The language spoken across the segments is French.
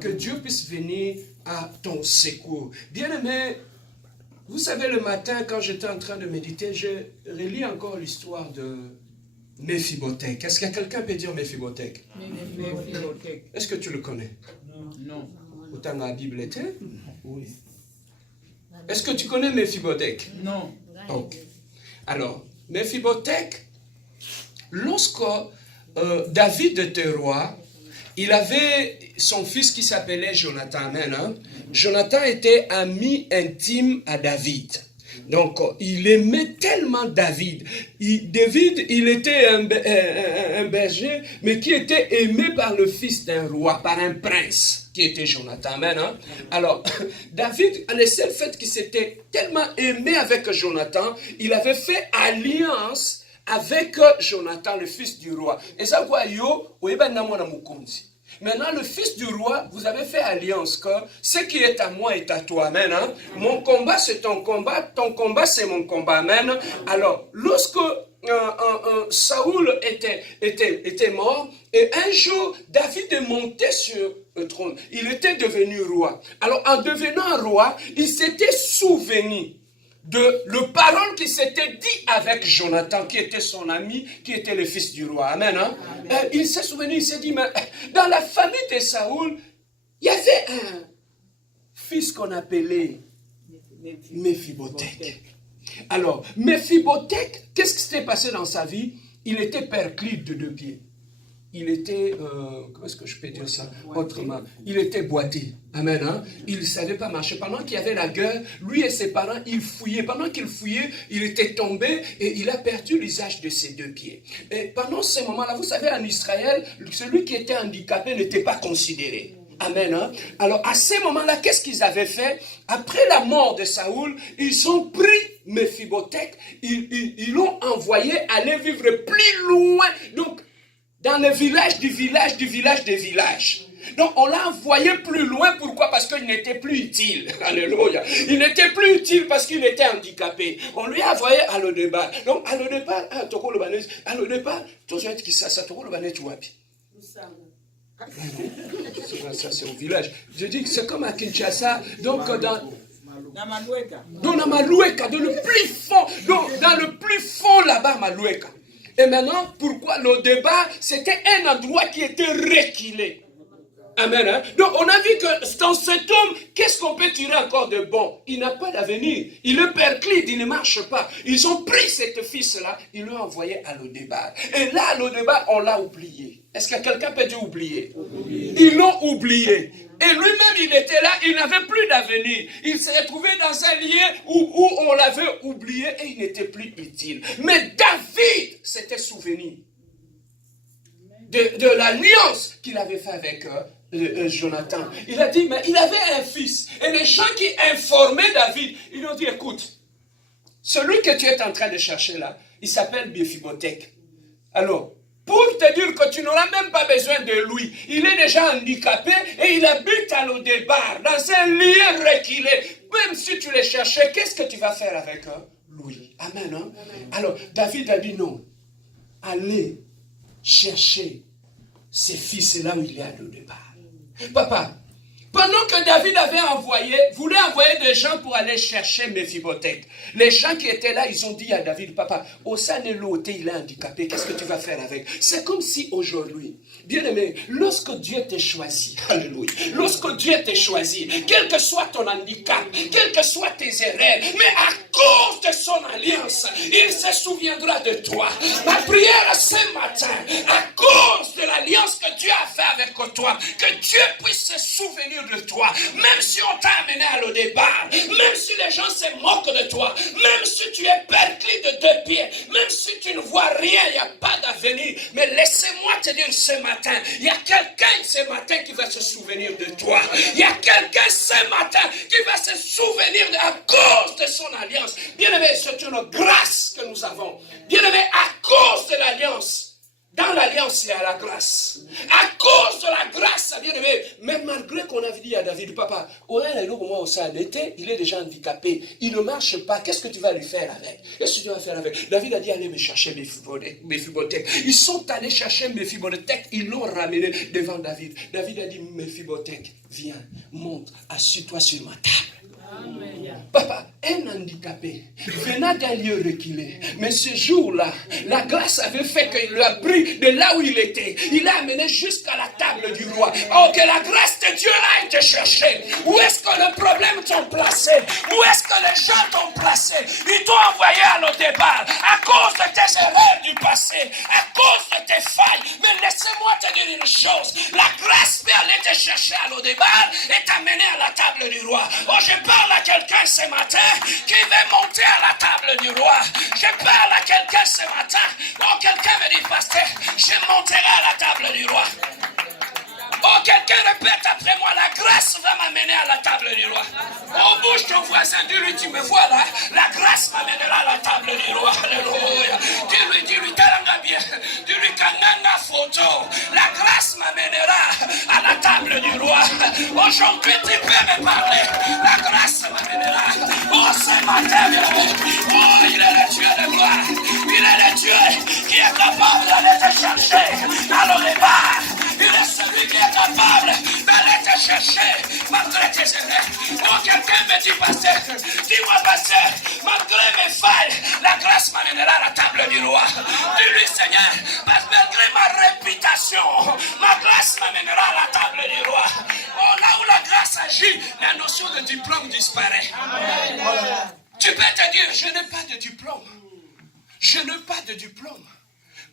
Que Dieu puisse venir à ton secours. Bien-aimé, vous savez, le matin, quand j'étais en train de méditer, je relis encore l'histoire de Méphibothèque. Est-ce que quelqu'un peut dire Méphibothèque? Est-ce que tu le connais? Non. Autant la Bible était? Oui. Est-ce que tu connais Méphibothèque? Non. Ok. Alors, Méphibothèque, lorsque David était roi, il avait son fils qui s'appelait Jonathan. Hein? Jonathan était ami intime à David. Donc, il aimait tellement David. David, il était un berger, mais qui était aimé par le fils d'un roi, par un prince, qui était Jonathan. Hein? Alors, David, le seul fait qu'il s'était tellement aimé avec Jonathan, il avait fait alliance avec Jonathan, le fils du roi. Et ça, quoi, maintenant, le fils du roi, vous avez fait alliance que ce qui est à moi est à toi. Amen. Hein? Mon combat, c'est ton combat, c'est mon combat. Amen. Alors, lorsque Saoul était mort, et un jour, David est monté sur le trône. Il était devenu roi. Alors, en devenant roi, il s'était souvenu de la parole qui s'était dit avec Jonathan, qui était son ami, qui était le fils du roi. Amen. Hein? Il s'est souvenu, il s'est dit, mais dans la famille de Saoul, il y avait un fils qu'on appelait Méphibothèque. Alors, Méphibothèque, qu'est-ce qui s'était passé dans sa vie? Il était perclite de 2 pieds. Il était, comment est-ce que je peux dire ça autrement? Il était boité. Amen. Hein? Il ne savait pas marcher. Pendant qu'il y avait la guerre, lui et ses parents, ils fouillaient. Pendant qu'ils fouillaient, il était tombé et il a perdu l'usage de ses 2 pieds. Et pendant ce moment-là, vous savez, en Israël, celui qui était handicapé n'était pas considéré. Amen. Hein? Alors, à ce moment-là, qu'est-ce qu'ils avaient fait? Après la mort de Saoul, ils ont pris Méphibothèque, ils l'ont envoyé aller vivre plus loin. Donc, dans le village du village du village des villages. Donc, on l'a envoyé plus loin. Pourquoi? Parce qu'il n'était plus utile. Alléluia. Il n'était plus utile parce qu'il était handicapé. On lui a envoyé à Lo-Debar. Donc, à Lo-Debar, tout le monde qui ça, Toko Lobanais, tu vois. Ça, c'est au village. Je dis que c'est comme à Kinshasa. Donc, dans Maloueka, dans le plus fond. Donc, dans le plus fond là-bas, Maloueka. Et maintenant, pourquoi le débat? C'était un endroit qui était reculé. Amen. Hein? Donc, on a vu que dans cet homme, qu'est-ce qu'on peut tirer encore de bon? Il n'a pas d'avenir. Il est perclite, il ne marche pas. Ils ont pris cet fils-là, ils l'ont envoyé à Lo-Debar. Et là, à Lo-Debar, on l'a oublié. Est-ce que quelqu'un peut dire oublier? Ils l'ont oublié. Et lui-même, il était là, il n'avait plus d'avenir. Il s'est retrouvé dans un lieu où on l'avait oublié et il n'était plus utile. Mais David s'était souvenu de l'alliance qu'il avait fait avec Jonathan. Il a dit, mais il avait un fils. Et les gens qui informaient David, ils lui ont dit, écoute, celui que tu es en train de chercher là, il s'appelle Méphibothèque. Alors, pour te dire que tu n'auras même pas besoin de lui. Il est déjà handicapé et il habite à Lo-Debar, dans un lieu reculé. Même si tu le cherchais, qu'est-ce que tu vas faire avec lui? Amen. Hein? Amen. Alors, David a dit non. Allez chercher ses fils là où il est à Lo-Debar. Papa, pendant que David voulait envoyer des gens pour aller chercher Méphibothèque, les gens qui étaient là, ils ont dit à David, papa, Osaneloté, il est handicapé, qu'est-ce que tu vas faire avec? C'est comme si aujourd'hui, bien aimé, lorsque Dieu t'a choisi, alléluia, lorsque Dieu t'a choisi, quel que soit ton handicap, quelles que soient tes erreurs, mais à cause de son alliance, il se souviendra de toi. Ma prière ce matin, à cause de l'alliance que Dieu a fait avec toi, que Dieu puisse se souvenir de toi, même si on t'a amené à Lo-Debar, même si les gens se moquent de toi, même si tu es perclé de 2 pieds, même si tu ne vois rien, il n'y a pas d'avenir, mais laissez-moi te dire ce matin, il y a quelqu'un ce matin qui va se souvenir de toi, il y a quelqu'un ce matin qui va se souvenir à cause de son alliance. Bien-aimé, c'est une grâce que nous avons. Bien-aimé, à cause de l'alliance, Dans l'alliance, il y a la grâce. À cause de la grâce, bien aimé. Mais malgré qu'on avait dit à David, papa, il est déjà handicapé. Il ne marche pas. Qu'est-ce que tu vas lui faire avec? Qu'est-ce que tu vas faire avec? David a dit, allez me chercher Méphibothèque. Ils sont allés chercher Méphibothèque. Ils l'ont ramené devant David. David a dit, Méphibothèque, viens, monte, assieds-toi sur ma table. Amen. Papa, un handicapé venant d'un lieu reculé, mais ce jour-là, la grâce avait fait qu'il lui a pris de là où il était. Il l'a amené jusqu'à la table du roi. Oh, que la grâce de Dieu a été cherchée. Où est-ce que le problème t'ont placé? Où est-ce que les gens t'ont placé? Ils t'ont envoyé à l'au-départ à cause de tes erreurs du passé, à cause de tes failles. Mais laissez-moi te dire une chose. La grâce peut aller te chercher à l'au-départ et t'amener à la table du roi. Oh, je parle à quelqu'un ce matin qui veut monter à la table du roi. Je parle à quelqu'un ce matin. Oh, quelqu'un me dit, pasteur, je monterai à la table du roi. Oh, quelqu'un répète après moi, la grâce va m'amener à la table du roi. Oh, bouge ton voisin, dis-lui, tu me vois là, la grâce m'amènera à la table du roi. Alléluia. Dis-lui, talanga bien. Dis-lui, kananga photo. La grâce m'amènera à la table du roi. Aujourd'hui, tu peux me parler. La grâce m'amènera. Oh, ce matin, oh, il est le Dieu de gloire. Il est le Dieu qui est capable d'aller te chercher à l'au-départ. Il est celui qui est capable d'aller te chercher malgré tes erreurs. Oh, quelqu'un me dit, pasteur, dis-moi, pasteur, malgré mes failles, la grâce m'amènera à la table du roi. Dis-lui, Seigneur, malgré ma réputation, ma grâce m'amènera à la table du roi. Oh, là où la grâce agit, la notion de diplôme disparaît. Amen. Tu peux te dire, je n'ai pas de diplôme. Je n'ai pas de diplôme.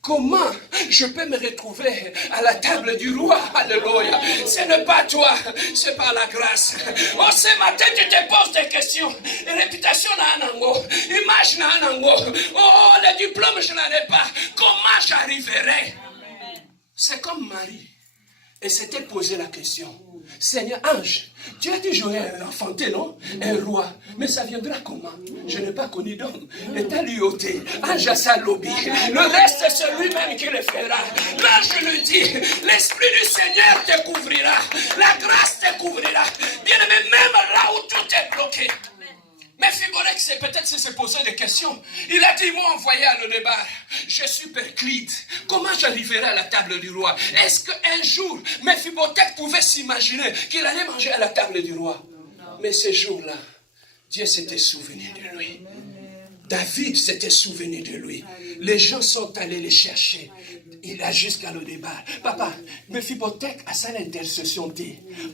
Comment je peux me retrouver à la table du roi? Alléluia. Ce n'est pas toi, c'est par la grâce. Oh, ce matin, tu te poses des questions. Réputation n'a un ango, image n'a un ango. Oh, le diplôme, je n'en ai pas. Comment j'arriverai? C'est comme Marie. Et s'était posé la question. Seigneur, ange, tu as dit j'aurai un enfanté, non? Un roi. Mais ça viendra comment? Je n'ai pas connu d'homme. Et t'as lui ôté. Ange à sa lobby. Le reste, c'est lui-même qui le fera. L'ange lui dit, l'Esprit du Seigneur te couvrira. La grâce te couvrira. Bien aimé, même là où tout est bloqué. Mais Méphibothèque, c'est peut-être se poser des questions. Il a dit, ils m'ont envoyé à l'au-départ. Je suis perclite. Comment j'arriverai à la table du roi? Est-ce qu'un jour, Méphibothèque pouvait s'imaginer qu'il allait manger à la table du roi? Non. Mais ce jour-là, Dieu s'était souvenu de lui. David s'était souvenu de lui. Les gens sont allés les chercher. Il a jusqu'à le débat. Papa, Méphibothèque a sa intercession.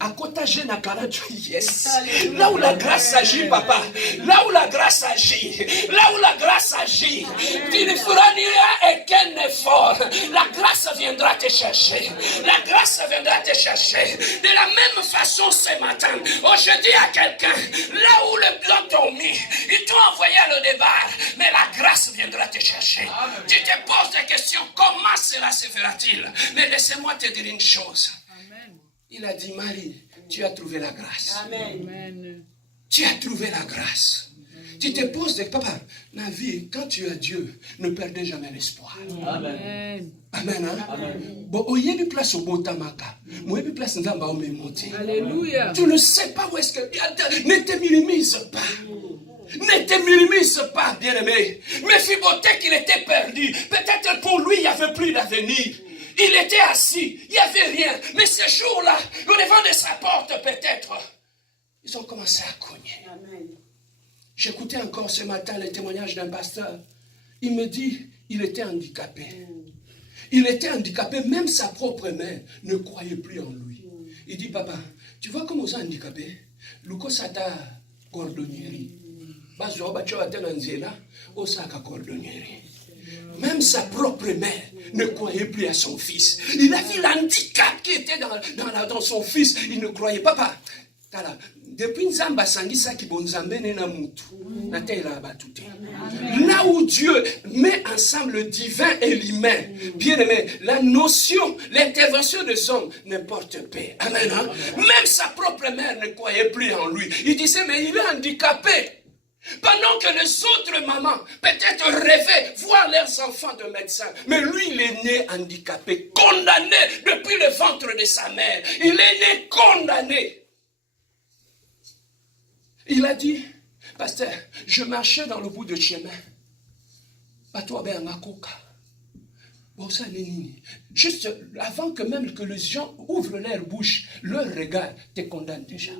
À côté, j'ai na 40 yes. Là où la grâce agit, papa. Là où la grâce agit. Là où la grâce agit. Tu ne feras ni aucun effort. La grâce viendra te chercher. La grâce viendra te chercher. De la même façon ce matin. Oh, je dis à quelqu'un, là où le blanc t'ont mis, ils t'ont envoyé à le départ. Mais la grâce viendra te chercher. Amen. Tu te poses des questions, comment cela se fera-t-il? Mais laissez-moi te dire une chose. Amen. Il a dit, Marie, tu as trouvé la grâce. Amen. Tu as trouvé la grâce. Amen. Tu te poses des... Papa, ma vie, quand tu as Dieu, ne perdez jamais l'espoir. Amen. Amen. Hein? Amen. Bon, au yebi place au botamaka. Moi yebi place nzamba o me monter. Alléluia. Tu ne sais pas où est-ce que... Ne te minimise pas. Ne te minimise pas, bien-aimé. Méphibothèque, il était perdu. Peut-être pour lui, il n'y avait plus d'avenir. Il était assis, il n'y avait rien. Mais ce jour-là, au devant de sa porte, peut-être, ils ont commencé à cogner. Amen. J'écoutais encore ce matin le témoignage d'un pasteur. Il me dit, il était handicapé. Il était handicapé, même sa propre mère ne croyait plus en lui. Il dit, papa, tu vois comment ça handicapé? Luko sata cordonnieri. Même sa propre mère ne croyait plus à son fils. Il a vu l'handicap qui était dans son fils. Il ne croyait pas. Papa, depuis Nzamba Sangisa qui bonzambe nena mutu. Là où Dieu met ensemble le divin et l'humain, bien aimé, la notion, l'intervention des hommes n'importe pas. Amen. Hein? Même sa propre mère ne croyait plus en lui. Il disait, mais il est handicapé. Pendant que les autres mamans, peut-être rêvaient voir leurs enfants de médecins. Mais lui, il est né handicapé, condamné depuis le ventre de sa mère. Il est né condamné. Il a dit, pasteur, je marchais dans le bout de chemin. Juste avant que même que les gens ouvrent leur bouche, leur regard te condamne déjà.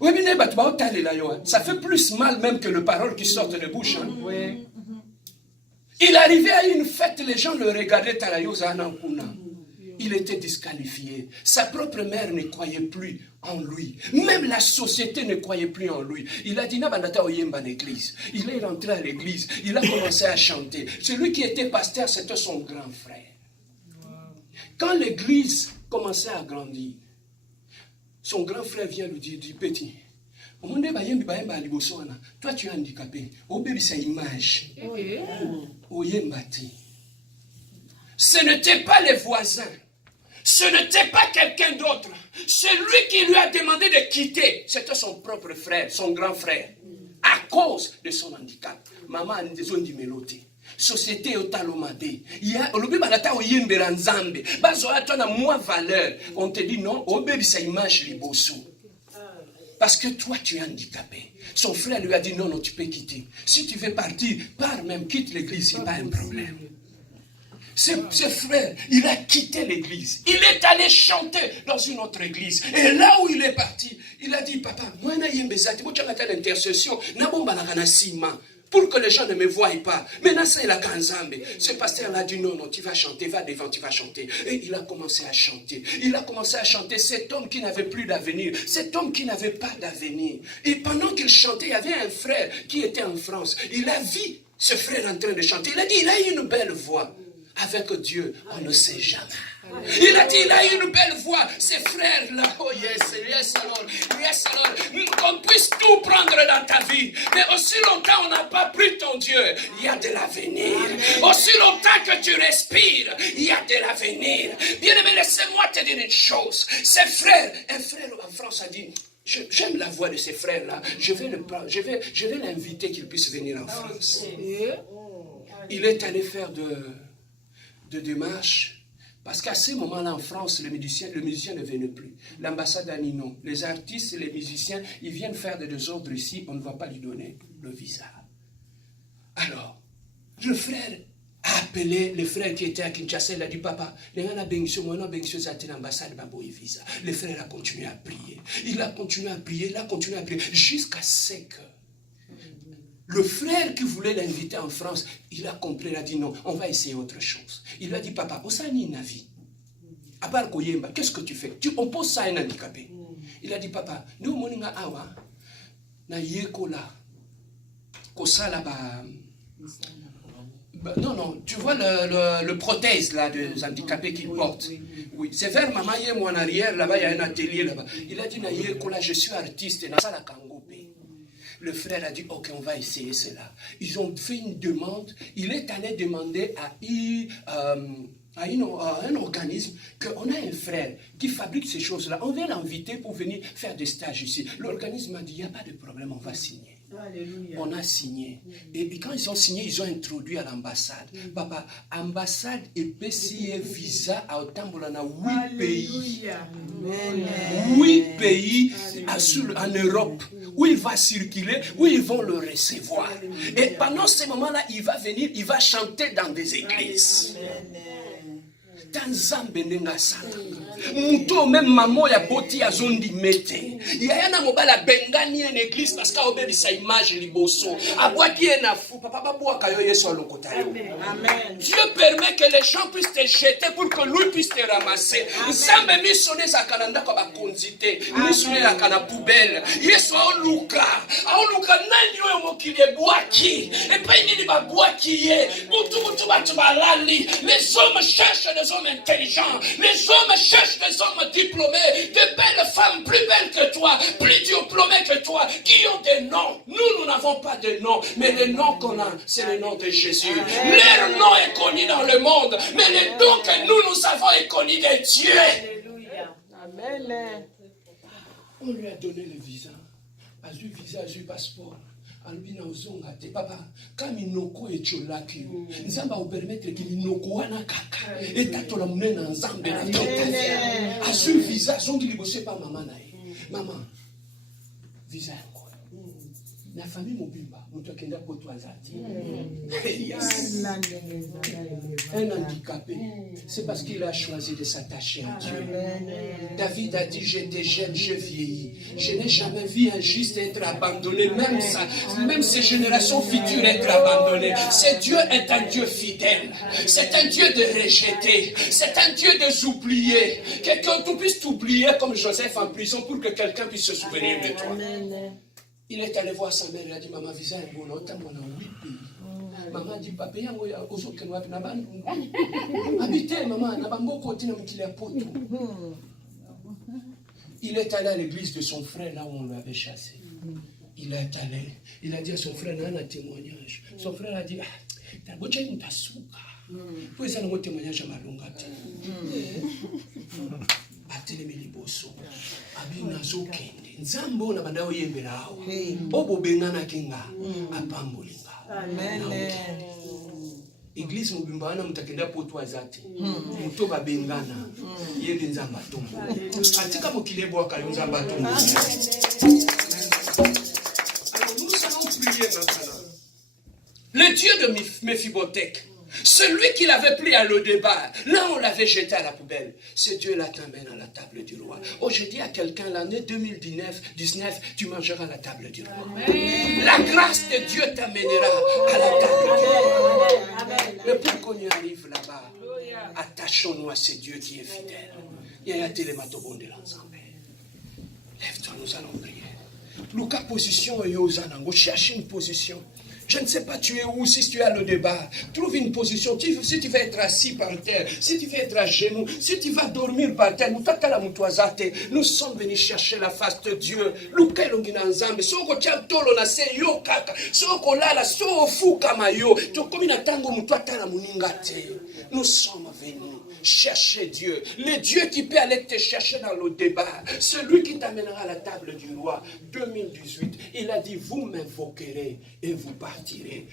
Oui, mais ça fait plus mal même que les paroles qui sortent de bouche. Hein? Oui. Il arrivait à une fête, les gens le regardaient. Il était disqualifié. Sa propre mère ne croyait plus en lui. Même la société ne croyait plus en lui. Il a dit, l'église. Il est rentré à l'église. Il a commencé à chanter. Celui qui était pasteur, c'était son grand frère. Quand l'église commençait à grandir, son grand frère vient lui dire, du petit, toi tu es handicapé. C'est image. Ce n'était pas les voisins. Ce n'était pas quelqu'un d'autre. C'est lui qui lui a demandé de quitter. C'était son propre frère, son grand frère. À cause de son handicap. Maman a des zones d'imélodie. Société au talomade. Il y a le balata au yembera nzambe. Bazo atona moins valeur. On te dit non, au bébé ça image libosu. Parce que toi tu es handicapé. Son frère lui a dit non, non, tu peux quitter. Si tu veux partir, pars même, quitte l'église, ce n'est pas un problème. Ce frère, il a quitté l'église. Il est allé chanter dans une autre église. Et là où il est parti, il a dit, papa, moi, je suis l'intercession. Pour que les gens ne me voient pas. Maintenant, c'est la Kanzambe. Ce pasteur a dit, non, non, tu vas chanter, va devant, tu vas chanter. Et il a commencé à chanter. Il a commencé à chanter cet homme qui n'avait plus d'avenir. Cet homme qui n'avait pas d'avenir. Et pendant qu'il chantait, il y avait un frère qui était en France. Il a vu ce frère en train de chanter. Il a dit, il a une belle voix. Avec Dieu, on ne sait jamais. Il a dit, il a une belle voix. Ses frères-là, oh yes, yes, alors, yes, alors, qu'on puisse tout prendre dans ta vie. Mais aussi longtemps on n'a pas pris ton Dieu, il y a de l'avenir. Aussi longtemps que tu respires, il y a de l'avenir. Bien-aimé, laissez-moi te dire une chose. Ses frères, un frère en France a dit, j'aime la voix de ces frères-là. Je vais l'inviter qu'il puisse venir en France. Il est allé faire de démarches, parce qu'à ce moment-là en France, le musicien ne venait plus. L'ambassade a dit non. Les artistes et les musiciens, ils viennent faire des désordres ici, on ne va pas lui donner le visa. Alors, le frère a appelé le frère qui était à Kinshasa, il a dit, papa, le frère a continué à prier. Il a continué à prier, jusqu'à ce que le frère qui voulait l'inviter en France, il a compris, il a dit non, on va essayer autre chose. Il lui a dit, papa, Osani Navi, à part Koyemba, qu'est-ce que tu fais? On pose ça à un handicapé. Il a dit, papa, nous, moninga awa, na yekola, kosala ba. Non, non, tu vois le prothèse là des handicapés qu'il porte. Oui, c'est vers Maman Yemo en arrière, là-bas, il y a un atelier là-bas. Il a dit, na yekola, je suis artiste, na sala kangope. Le frère a dit, ok, on va essayer cela. Ils ont fait une demande. Il est allé demander à un organisme qu'on a un frère qui fabrique ces choses-là. On va l'inviter pour venir faire des stages ici. L'organisme a dit, il n'y a pas de problème, on va signer. Alléluia. On a signé. Et quand ils ont signé, ils ont introduit à l'ambassade. Papa, ambassade et PCE visa à Otambulana, 8 pays. 8 pays en Europe où il va circuler, où ils vont le recevoir. Et pendant ce moment-là, il va venir, il va chanter dans des églises. Tanzambe nengasala. Muto même maman ya boti ya zondi mete. Yaya mobala bengani en église parce qu'a obéi sa image liboso. Abwaki na fou papa babwa kayo Yesu alokota yo. Amen. Dieu permet que les gens puissent te jeter pour que lui puisse te ramasser. Nzambe missionné za kananda ko ba konzite. Missionné la kana poubelle. Yesu aoluka nani yo mokili bwaki. Et pas ni ba bwaki ye. Mutu batu balali. Les hommes cherchent des hommes intelligents. Les hommes cherchent des hommes diplômés, de belles femmes plus belles que toi, plus diplômées que toi, qui ont des noms. Nous n'avons pas de nom, mais le nom qu'on a, c'est le nom de Jésus. Leur nom est connu dans le monde, mais le nom que nous avons est connu de Dieu. Alléluia. Amen. On lui a donné le visa. Azu visa, azu passeport. Albina ozonga te papa kama inoko etiolaki yo nzambe aopermettre ke minoko wana kaka etatola monene na nzambe na tota azwi visa azongi liboso epa mama na ye mama visa yango na famille mobimba moto akenda poto azati un handicapé c'est parce qu'il a choisi de s'attacher à Dieu. David a dit j'étais jeune, je vieillis, je n'ai jamais vu un juste être abandonné, même ces générations futures être abandonnées. C'est Dieu est un Dieu fidèle, c'est un Dieu de rejeter, c'est un Dieu de oublier, que tu puisses t'oublier comme Joseph en prison pour que quelqu'un puisse se souvenir de toi. Il est allé voir sa mère, il a dit, maman, visa est bon, autant mon 8 pays. Maman dit, papa, il y a un ozo qui nous a habité, maman, n'a pas beaucoup de temps qu'il a potu. Il est allé à l'église de son frère, là où on l'avait chassé. Il est allé, il a dit à son frère, il y a un témoignage. Son frère a dit, t'as beau dire, t'as souka. Pour ça, un témoignage à ma longue. Atelemi liboso abina zokende nzambo na bandao yembela awa obo bengana kinga apambolinga amen. Église mobimba wana mutakenda poto azate muto babengana yende nzamba tombo atika mokilebo akali nzamba tombo. Alors nous allons prier maintenant le Dieu de Mephibosheth. Celui qui l'avait pris à Lo-Débar, là on l'avait jeté à la poubelle. Ce Dieu-là t'amène à la table du roi. Oh, je dis à quelqu'un, l'année 2019, tu mangeras à la table du roi. Amen. La grâce de Dieu t'amènera à la table du roi. Mais pour qu'on y arrive là-bas, attachons-nous à ce Dieu qui est fidèle. Lève-toi, nous allons prier. Luka position et Yosanango, cherche une position. Je ne sais pas tu es où, si tu es à Lo-Débar. Trouve une position. Si tu vas être assis par terre, si tu vas être à genoux, si tu vas dormir par terre, nous sommes venus chercher la face de Dieu. Nous sommes venus chercher Dieu. Le Dieu qui peut aller te chercher dans Lo-Débar. Celui qui t'amènera à la table du roi. 2018, il a dit, vous m'invoquerez et vous partirez.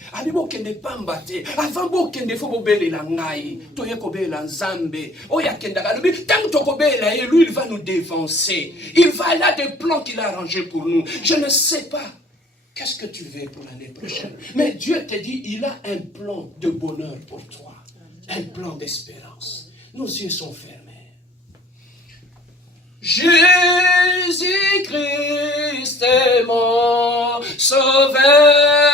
Avant bokende fo bobelela ngai, toye kobela nzambe. Oya kendaka lubi, tant to kobela et lui il va nous dévancer. Il va là des plans qu'il a arrangés pour nous. Je ne sais pas qu'est-ce que tu veux pour l'année prochaine. Mais Dieu te dit, il a un plan de bonheur pour toi. Un plan d'espérance. Nos yeux sont fermés. Jésus-Christ est mon sauveur.